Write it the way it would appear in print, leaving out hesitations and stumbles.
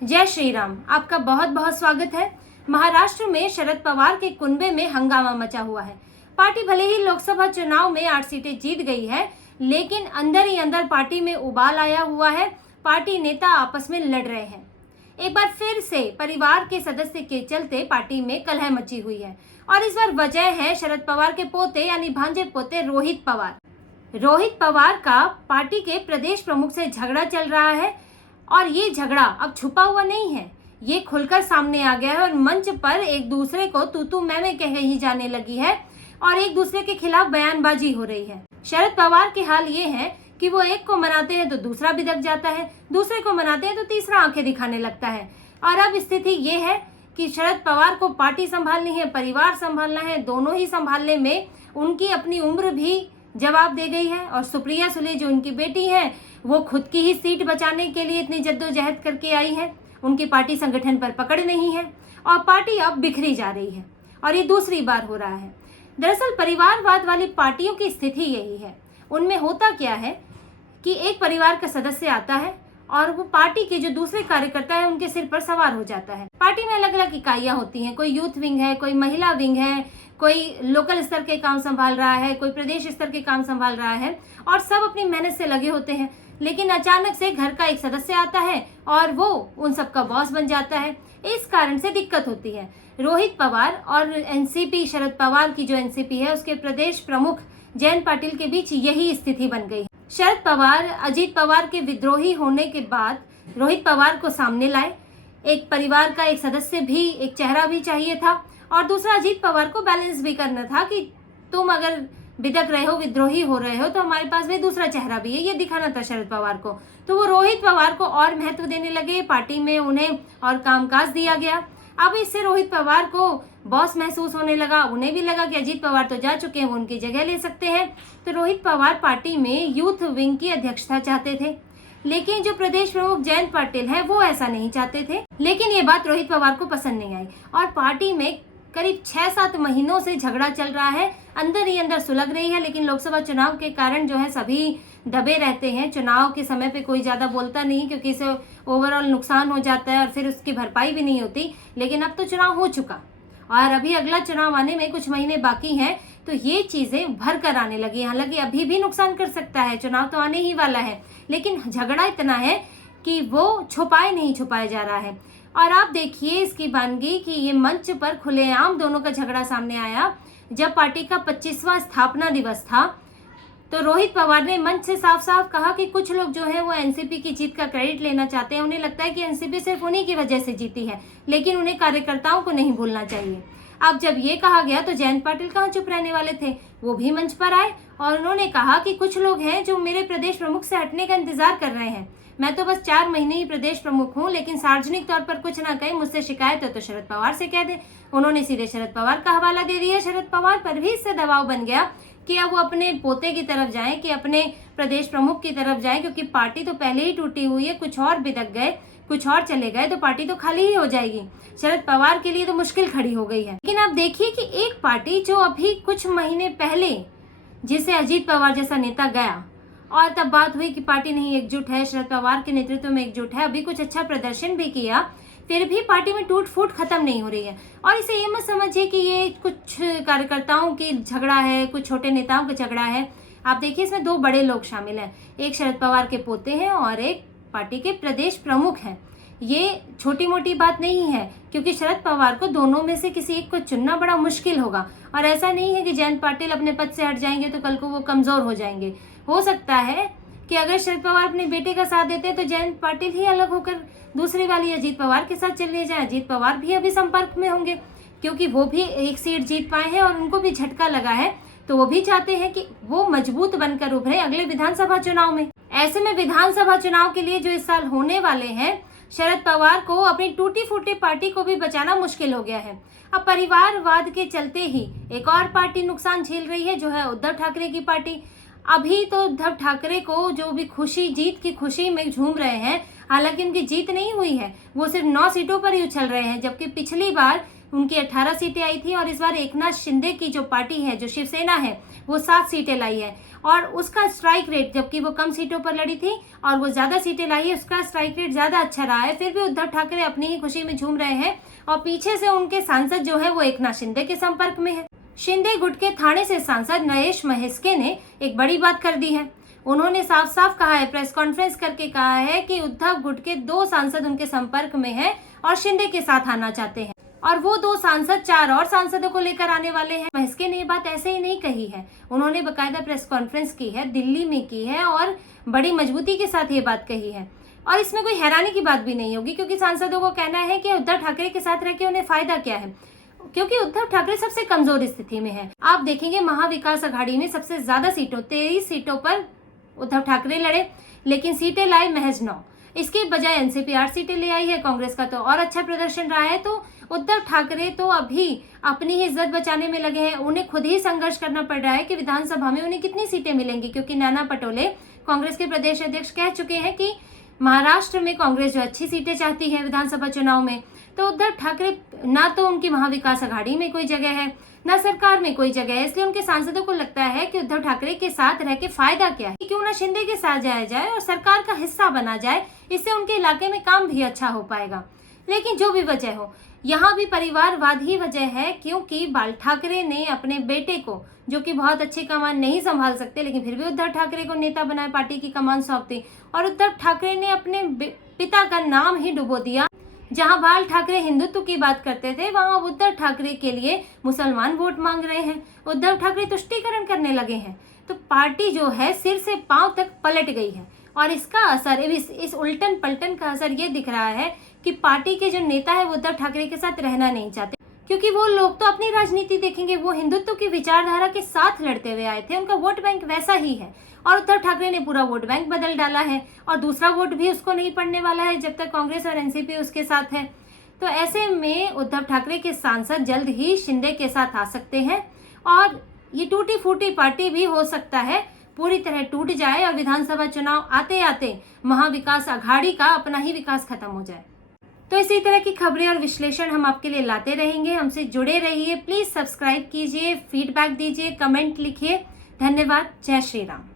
जय श्री राम। आपका बहुत बहुत स्वागत है। महाराष्ट्र में शरद पवार के कुनबे में हंगामा मचा हुआ है। पार्टी भले ही लोकसभा चुनाव में 8 सीटें जीत गई है, लेकिन अंदर ही अंदर पार्टी में उबाल आया हुआ है। पार्टी नेता आपस में लड़ रहे हैं। एक बार फिर से परिवार के सदस्य के चलते पार्टी में कलह मची हुई है और इस बार वजह है शरद पवार के पोते यानी भांजे पोते रोहित पवार। रोहित पवार का पार्टी के प्रदेश प्रमुख से झगड़ा चल रहा है और ये झगड़ा अब छुपा हुआ नहीं है, ये खुलकर सामने आ गया है और मंच पर एक दूसरे को तू मैं कही जाने लगी है और एक दूसरे के खिलाफ बयानबाजी हो रही है। शरद पवार के हाल ये है कि वो एक को मनाते हैं तो दूसरा भी दक जाता है, दूसरे को मनाते हैं तो तीसरा आंखें दिखाने लगता है। और अब स्थिति ये है कि शरद पवार को पार्टी संभालनी है, परिवार संभालना है, दोनों ही संभालने में उनकी अपनी उम्र भी जवाब दे गई है। और सुप्रिया सुले जो उनकी बेटी है, वो खुद की ही सीट बचाने के लिए इतनी जद्दोजहद करके आई है। उनकी पार्टी संगठन पर पकड़ नहीं है और पार्टी अब बिखरी जा रही है और ये दूसरी बार हो रहा है। दरअसल परिवारवाद वाली पार्टियों की स्थिति यही है। उनमें होता क्या है कि एक परिवार का सदस्य आता है और वो पार्टी के जो दूसरे कार्यकर्ता है उनके सिर पर सवार हो जाता है। पार्टी में अलग अलग इकाइयां होती हैं, कोई यूथ विंग है, कोई महिला विंग है, कोई लोकल स्तर के काम संभाल रहा है, कोई प्रदेश स्तर के काम संभाल रहा है और सब अपनी मेहनत से लगे होते हैं। लेकिन अचानक से घर का एक सदस्य आता है और वो उन सबका बॉस बन जाता है। इस कारण से दिक्कत होती है। रोहित पवार और एनसीपी शरद पवार की जो एनसीपी है उसके प्रदेश प्रमुख जयंत पाटिल के बीच यही स्थिति बन गई है। शरद पवार अजीत पवार के विद्रोही होने के बाद रोहित पवार को सामने लाए। एक परिवार का एक सदस्य भी, एक चेहरा भी चाहिए था और दूसरा अजीत पवार को बैलेंस भी करना था कि तुम अगर बिदक रहे हो, विद्रोही हो रहे हो, तो हमारे पास भी दूसरा चेहरा भी है, ये दिखाना था शरद पवार को। तो वो रोहित पवार को और महत्व देने लगे, पार्टी में उन्हें और कामकाज दिया गया। अब इससे रोहित पवार को बॉस महसूस होने लगा। उन्हें भी लगा कि अजीत पवार तो जा चुके हैं, वो उनकी जगह ले सकते हैं। तो रोहित पवार पार्टी में यूथ विंग की अध्यक्षता चाहते थे, लेकिन जो प्रदेश प्रमुख जयंत पाटिल है वो ऐसा नहीं चाहते थे। लेकिन ये बात रोहित पवार को पसंद नहीं आई और पार्टी में करीब 6-7 महीनों से झगड़ा चल रहा है, अंदर ही अंदर सुलग रही है। लेकिन लोकसभा चुनाव के कारण जो है सभी दबे रहते हैं। चुनाव के समय पे कोई ज्यादा बोलता नहीं क्योंकि इससे ओवरऑल नुकसान हो जाता है और फिर उसकी भरपाई भी नहीं होती। लेकिन अब तो चुनाव हो चुका और अभी अगला चुनाव आने में कुछ महीने बाकी हैं, तो ये चीजें भर कर आने लगी। हालांकि अभी भी नुकसान कर सकता है, चुनाव तो आने ही वाला है, लेकिन झगड़ा इतना है कि वो नहीं छुपाया जा रहा है। और आप देखिए इसकी वानगी कि ये मंच पर खुलेआम दोनों का झगड़ा सामने आया। जब पार्टी का 25वां स्थापना दिवस था तो रोहित पवार ने मंच से साफ साफ कहा कि कुछ लोग जो है वो एनसीपी की जीत का क्रेडिट लेना चाहते हैं। उन्हें लगता है कि एनसीपी सिर्फ उन्हीं की वजह से जीती है, लेकिन उन्हें कार्यकर्ताओं को नहीं भूलना चाहिए। अब जब ये कहा गया तो जयंत पाटिल कहाँ चुप रहने वाले थे, वो भी मंच पर आए और उन्होंने कहा कि कुछ लोग हैं जो मेरे प्रदेश प्रमुख से हटने का इंतजार कर रहे हैं। मैं तो बस 4 महीने ही प्रदेश प्रमुख हूँ, लेकिन सार्वजनिक तौर पर कुछ ना कहें, मुझसे शिकायत है तो शरद पवार से कह दे। उन्होंने सीधे शरद पवार का हवाला दे दिया। शरद पवार पर भी इससे दबाव बन गया कि अब वो अपने पोते की तरफ जाएं, कि अपने प्रदेश प्रमुख की तरफ जाएं, क्योंकि पार्टी तो पहले ही टूटी हुई है। कुछ और बिदक गए, कुछ और चले गए तो पार्टी तो खाली ही हो जाएगी। शरद पवार के लिए तो मुश्किल खड़ी हो गई है। लेकिन आप देखिए कि एक पार्टी जो अभी कुछ महीने पहले जिसे अजीत पवार जैसा नेता गया और तब बात हुई कि पार्टी नहीं एकजुट है, शरद पवार के नेतृत्व में एकजुट है, अभी कुछ अच्छा प्रदर्शन भी किया, फिर भी पार्टी में टूट फूट खत्म नहीं हो रही है। और इसे ये मत समझिए कि ये कुछ कार्यकर्ताओं की झगड़ा है, कुछ छोटे नेताओं का झगड़ा है। आप देखिए इसमें 2 बड़े लोग शामिल हैं, एक शरद पवार के पोते हैं और एक पार्टी के प्रदेश प्रमुख हैं। ये छोटी मोटी बात नहीं है, क्योंकि शरद पवार को दोनों में से किसी एक को चुनना बड़ा मुश्किल होगा। और ऐसा नहीं है कि जयंत पाटिल अपने पद से हट जाएंगे तो कल को वो कमजोर हो जाएंगे। हो सकता है कि अगर शरद पवार अपने बेटे का साथ देते तो जयंत पाटिल ही अलग होकर दूसरी वाली अजीत पवार के साथ चले जाए। अजीत पवार भी अभी संपर्क में होंगे क्योंकि वो भी एक सीट जीत पाए हैं और उनको भी झटका लगा है, तो वो भी चाहते हैं कि वो मजबूत बनकर उभरे अगले विधानसभा चुनाव में। ऐसे में विधानसभा चुनाव के लिए जो इस साल होने वाले हैं, शरद पवार को अपनी टूटी फूटी पार्टी को भी बचाना मुश्किल हो गया है। अब परिवारवाद के चलते ही एक और पार्टी नुकसान झेल रही है, जो है उद्धव ठाकरे की पार्टी। अभी तो उद्धव ठाकरे को जो भी खुशी, जीत की खुशी में झूम रहे हैं, हालांकि उनकी जीत नहीं हुई है, वो सिर्फ 9 सीटों पर ही उछल रहे हैं। जबकि पिछली बार उनकी 18 सीटें आई थी और इस बार एकनाथ शिंदे की जो पार्टी है, जो शिवसेना है, वो 7 सीटें लाई है और उसका स्ट्राइक रेट, जबकि वो कम सीटों पर लड़ी थी और वो ज़्यादा सीटें लाई है, उसका स्ट्राइक रेट ज़्यादा अच्छा रहा है। फिर भी उद्धव ठाकरे अपनी ही खुशी में झूम रहे हैं और पीछे से उनके सांसद जो है वो एकनाथ शिंदे के संपर्क में है। शिंदे गुट के थाने से सांसद नरेश महेस्के ने एक बड़ी बात कर दी है। उन्होंने साफ साफ कहा है, प्रेस कॉन्फ्रेंस करके कहा है कि उद्धव गुट के 2 सांसद उनके संपर्क में हैं और शिंदे के साथ आना चाहते हैं और वो 2 सांसद 4 और सांसदों को लेकर आने वाले हैं। महेस्के ने ये बात ऐसे ही नहीं कही है, उन्होंने बकायदा प्रेस कॉन्फ्रेंस की है, दिल्ली में की है और बड़ी मजबूती के साथ ये बात कही है। और इसमें कोई हैरानी की बात भी नहीं होगी, क्योंकि सांसदों को कहना है कि उद्धव ठाकरे के साथ रह के उन्हें फायदा क्या है, क्योंकि उद्धव ठाकरे सबसे कमजोर स्थिति में है। आप देखेंगे महाविकास आघाड़ी में सबसे ज्यादा सीटों 23 सीटों पर उद्धव ठाकरे लड़े, लेकिन सीटें लाए महज 9। इसके बजाय एनसीपी 8 सीटें ले आई है। कांग्रेस का तो और अच्छा प्रदर्शन रहा है। तो उद्धव ठाकरे तो अभी अपनी ही इज्जत बचाने में लगे हैं। उन्हें खुद ही संघर्ष करना पड़ रहा है कि विधानसभा में उन्हें कितनी सीटें मिलेंगी, क्योंकि नाना पटोले कांग्रेस के प्रदेश अध्यक्ष कह चुके हैं कि महाराष्ट्र में कांग्रेस जो अच्छी सीटें चाहती है विधानसभा चुनाव में, तो उद्धव ठाकरे ना तो उनकी महाविकास आघाड़ी में कोई जगह है, ना सरकार में कोई जगह है। इसलिए उनके सांसदों को लगता है कि उद्धव ठाकरे के साथ रह के फायदा क्या है, क्यों ना शिंदे के साथ जाया जाए और सरकार का हिस्सा बना जाए। इससे उनके इलाके में काम भी अच्छा हो पाएगा। लेकिन जो भी वजह हो, यहाँ भी परिवारवाद ही वजह है, क्योंकि बाल ठाकरे ने अपने बेटे को, जो कि बहुत अच्छी कमान नहीं संभाल सकते, लेकिन फिर भी उद्धव ठाकरे को नेता बनाए, पार्टी की कमान सौंप दी और उद्धव ठाकरे ने अपने पिता का नाम ही डुबो दिया। जहां बाल ठाकरे हिंदुत्व की बात करते थे, वहां उद्धव ठाकरे के लिए मुसलमान वोट मांग रहे हैं। उद्धव ठाकरे तुष्टीकरण करने लगे हैं। तो पार्टी जो है सिर से पांव तक पलट गई है और इसका असर, इस उल्टन पलटन का असर ये दिख रहा है कि पार्टी के जो नेता है वो उद्धव ठाकरे के साथ रहना नहीं चाहते, क्योंकि वो लोग तो अपनी राजनीति देखेंगे। वो हिंदुत्व की विचारधारा के साथ लड़ते हुए आए थे, उनका वोट बैंक वैसा ही है और उद्धव ठाकरे ने पूरा वोट बैंक बदल डाला है और दूसरा वोट भी उसको नहीं पड़ने वाला है जब तक कांग्रेस और एनसीपी उसके साथ है। तो ऐसे में उद्धव ठाकरे के सांसद जल्द ही शिंदे के साथ आ सकते हैं और ये टूटी फूटी पार्टी भी हो सकता है पूरी तरह टूट जाए और विधानसभा चुनाव आते आते महाविकास आघाड़ी का अपना ही विकास खत्म हो जाए। तो इसी तरह की खबरें और विश्लेषण हम आपके लिए लाते रहेंगे। हमसे जुड़े रहिए, प्लीज सब्सक्राइब कीजिए, फीडबैक दीजिए, कमेंट लिखिए। धन्यवाद। जय श्री राम।